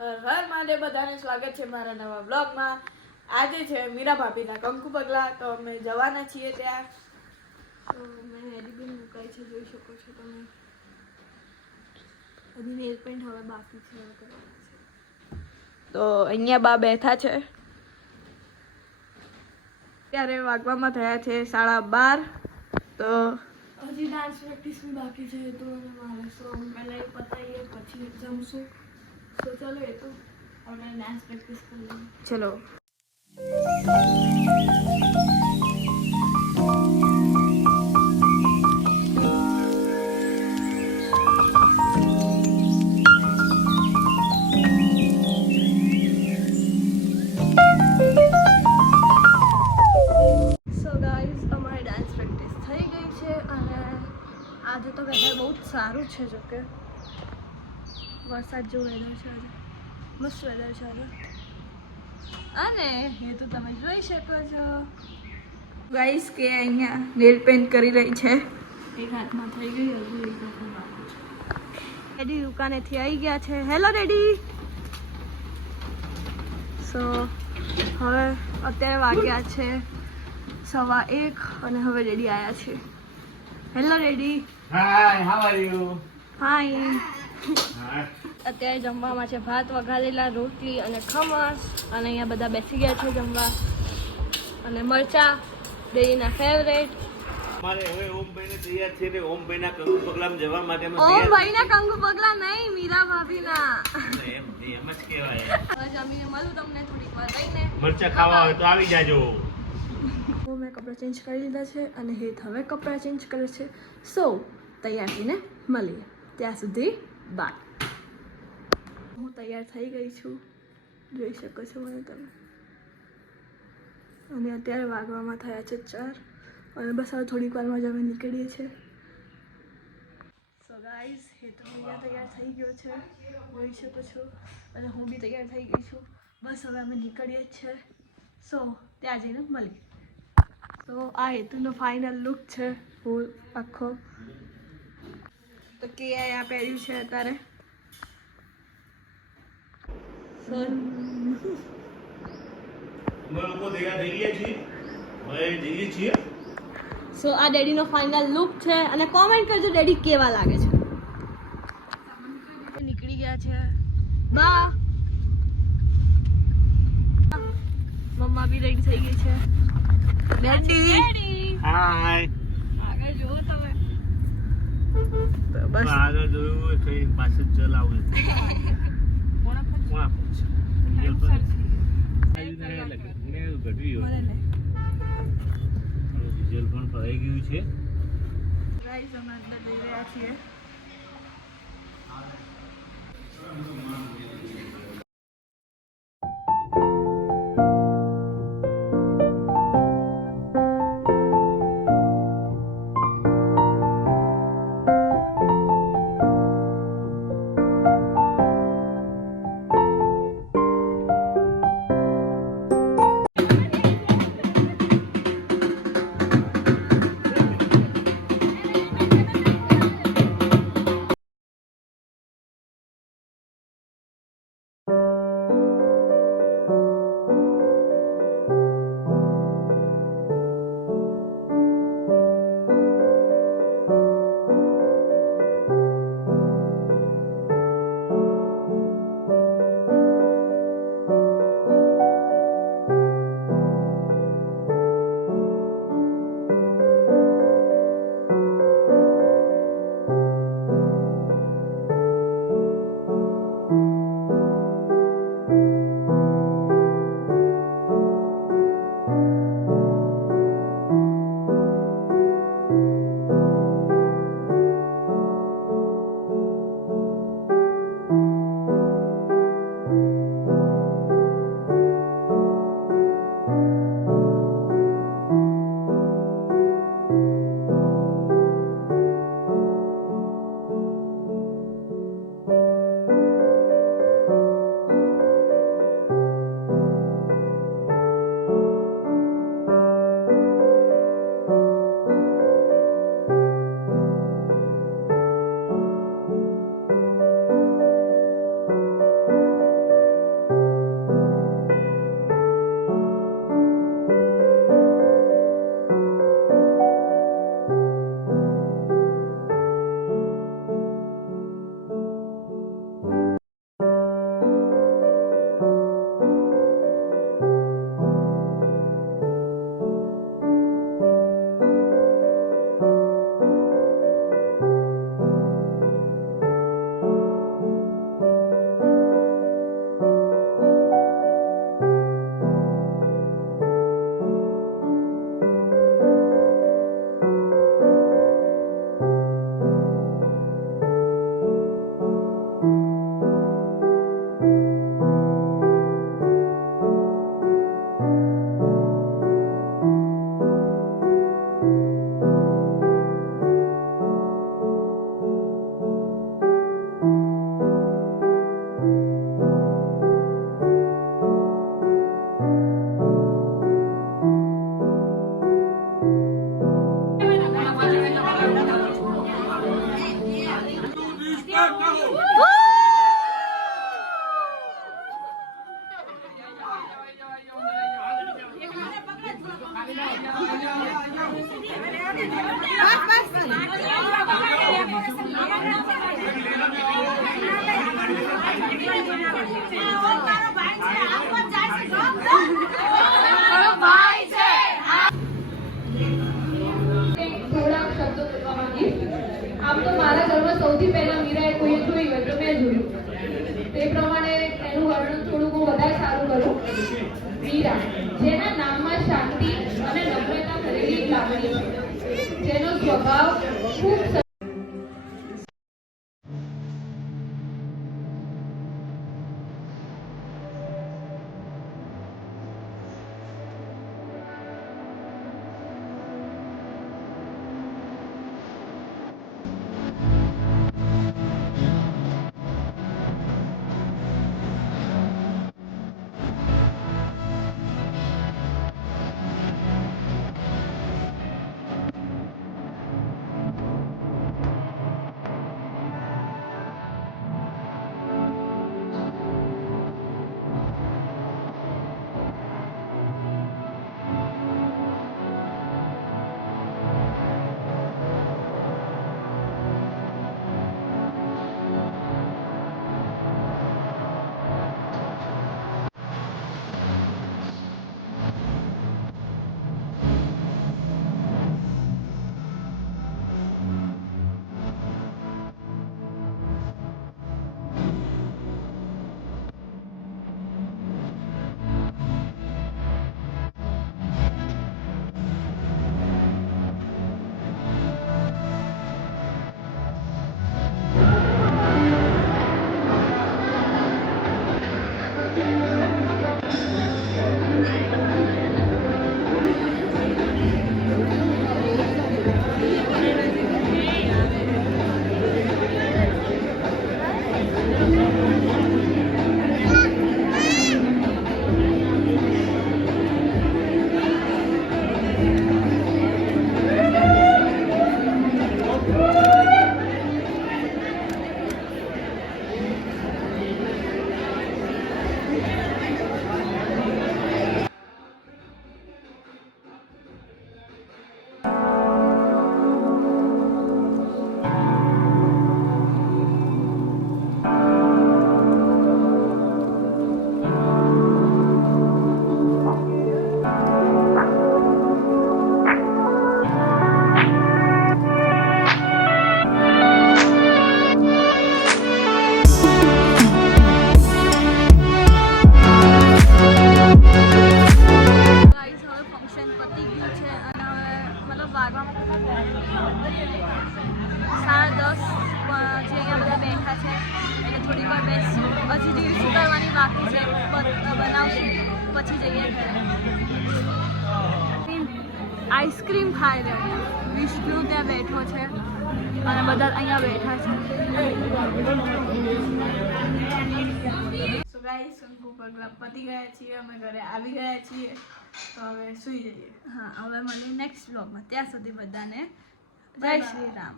હર મહાદેવ, બધાને સ્વાગત છે મારા નવા બ્લોગમાં. આજે છે મીરા ભાભીના કંકુ પગલા, તો અમે જવાના છીએ ત્યાં. તો મેં હેરી મુકાઈ છે, જોઈ શકો છો તમે. હજી નેલ પેન્ટ હવે બાકી છે, હવે કરવાના છે. તો અહીંયા બા બેઠા છે. ત્યારે વાગવામાં થયા છે 12:30. તો હજી ડાન્સ પ્રેક્ટિસ બાકી છે, તો મારે સોંગ પહેલાં એ પતાવીએ, પછી જમશું. તો ચલો, એ તો આપણે ડાન્સ પ્રેક્ટિસ કરીએ. ચલો. આજે તો વેધર બહુ જ સારું છે, જોકે વરસાદ જેવું વેધર છે આજે, મસ્ત વેધર છે આજે. અને એ તો તમે જોઈ શકો છો ગાઈસ કે અહીંયા નેલ પેન્ટ કરી રહી છે. એક હાથમાં થઈ ગઈ, હજુ એક હાથમાં બાકી છે. ડેડી દુકાનેથી આવી ગયા છે. Hello daddy. સો હવે અત્યારે વાગ્યા છે 1:15 અને હવે ડેડી આવ્યા છે. Hello daddy. Hi, how are you? Fine. અત્યારે જમવામાં છે ભાત વઘારેલા, રોટલી અને ખમણ. અને અહીંયા બધા બેસી ગયા છે જમવા. અને મરચા ડેડીના ફેવરેટ. મારે હવે ઓમભાઈને તૈયાર છે ને ઓમભાઈના કંકુ પગલામાં જવા માટે અમે ઓમ ભાઈના કંકુ પગલા નહીં, મીરા ભાભીના. એમ જ કહેવાય. હવે જમીને મળું તમને થોડીક વાર રહીને. મરચા ખાવા હોય તો આવી જાજો. મેં કપડાં ચેન્જ કરી લીધા છે અને હેત હવે કપડાં ચેન્જ કરે છે. સો તૈયાર થઈને મળીએ, ત્યાં સુધી બાય. હું તૈયાર થઈ ગઈ છું, જોઈ શકો છો મને તમે. અને અત્યારે વાગવામાં થયા છે 4 અને બસ હવે થોડીક વારમાં જ અમે નીકળીએ છીએ. સો ગાઈઝ, હેત અહીંયા તૈયાર થઈ ગયો છે, જોઈ શકો છો. અને હું બી તૈયાર થઈ ગઈ છું. બસ હવે અમે નીકળીએ જ છે. સો ત્યાં જઈને મળીએ. તો આ હેતુનો ફાઇનલ લુક છે ફૂલ આખો. તો કે આ પહેર્યું છે અત્યારે. સો આ ડેડીનો ફાઇનલ લુક છે અને કોમેન્ટ કરજો ડેડી કેવા લાગે છે. નીકળી ગયા છે બા. મમ્મા બી રેડી થઈ ગઈ છે. ડેડી હાય. આગળ જોવો તમે. બસ આગળ જોયું કઈ પાછળ ચલાવું. ડીઝલ પણ ભરાઈ ગયું છે. ગાઈસ અમે અંદર જઈ રહ્યા છીએ. થોડાક શબ્દો બોલવા માંગીશ. આમ તો મારા ઘરમાં સૌથી પહેલા મીરાએ કોઈ જોઈ હોય તો મેં જોયું. તે પ્રમાણે એનું વર્ણન થોડુંક હું વધારે સારું કરું. મીરા, જેના નામમાં શાંતિ અને નમ્રતા ભરેલી એક લાગણી છે, જેનો સ્વભાવ ખૂબ પછી જઈએ આઈસ્ક્રીમ ખાઈ રહ્યા. વિષ્ણુ ત્યાં બેઠો છે અને બધા અહીંયા બેઠા છે. સો ગાઈસ કંકુ પગલા પતી ગયા છીએ, અમે ઘરે આવી ગયા છીએ, તો હવે સુઈ જઈએ. હા, હવે મળીએ નેક્સ્ટ વ્લોગમાં. ત્યાં સુધી બધાને જય શ્રી રામ.